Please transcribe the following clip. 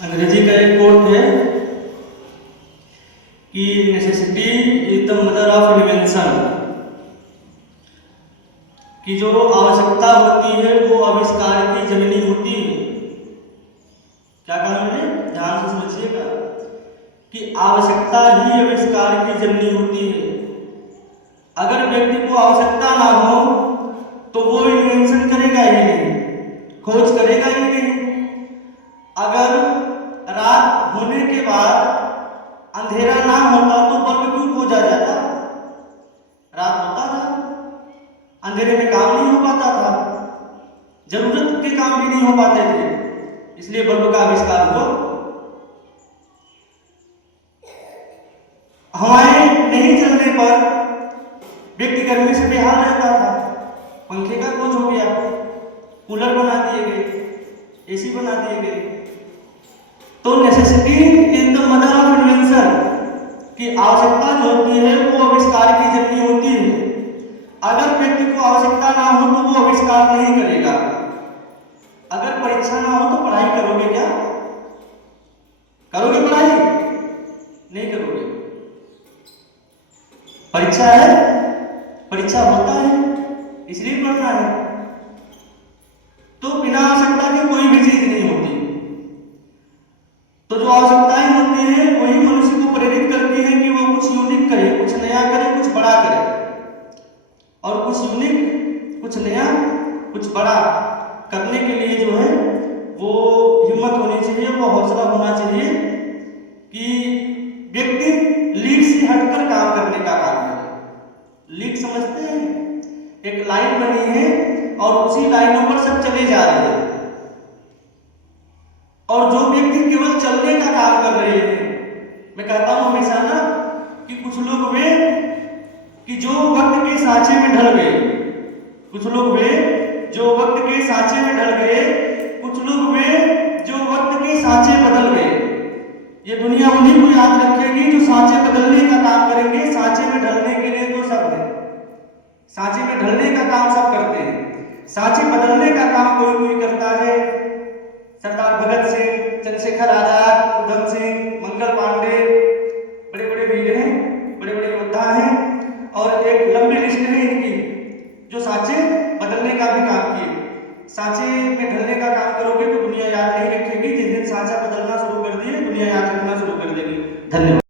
अंग्रेजी का एक कोट है कि necessity is the mother of invention, कि जो आवश्यकता होती है वो आविष्कार की जननी होती है। क्या कहा मैंने, ध्यान से समझिएगा कि आवश्यकता ही आविष्कार की जननी होती है। अगर व्यक्ति को आवश्यकता ना हो तो वो इन्वेंशन करेगा ही नहीं, खोज करेगा ही नहीं। अगर रात होने के बाद अंधेरा ना होता तो बल्ब क्यों खोजा जाता? रात होता था, अंधेरे में काम नहीं हो पाता था, जरूरत के काम भी नहीं हो पाते थे, इसलिए बल्ब का आविष्कार हुआ। हवाएं नहीं चलने पर व्यक्ति गर्मी से बेहाल रहता था, पंखे का खोज हो गया, कूलर बना दिए गए, एसी बना दिए गए। तो necessity is the mother of invention, कि आवश्यकता जो होती है वो आविष्कार की जननी होती है। अगर व्यक्ति को आवश्यकता ना हो तो वो आविष्कार नहीं करेगा। अगर परीक्षा ना हो तो पढ़ाई करोगे क्या? करोगे पढ़ाई? नहीं करोगे। परीक्षा है, परीक्षा होता है इसलिए पढ़ना है। तो बिना आवश्यकता के कोई भी चीज नहीं होती। तो जो आवश्यकताएं होती हैं वही मनुष्य को प्रेरित करती हैं कि वो कुछ यूनिक करे, कुछ नया करे, कुछ बड़ा करे। और कुछ यूनिक, कुछ नया, कुछ बड़ा करने के लिए जो है वो हिम्मत होनी चाहिए, वो हौसला होना चाहिए कि व्यक्ति लीड से हटकर काम करने का काम करे। लीड समझते हैं? एक लाइन बनी है और उसी लाइनों पर सब चले जा रहे हैं, और जो व्यक्ति केवल चलने का काम कर रहे हैं। मैं कहता हूं हमेशा ना कि कुछ लोग वे कि जो वक्त के सांचे में ढल गए, कुछ लोग वे जो वक्त के सांचे में ढल गए, कुछ लोग वे जो वक्त के सांचे बदल गए। ये दुनिया उन्हीं को याद रखेगी जो सांचे बदलने का काम करेंगे। सांचे में ढलने के लिए तो सब है, सांचे में ढलने का काम सब करते हैं, सांचे बदलने का काम कोई कोई करता है। सरदार भगत सिंह, चंद्रशेखर आजाद,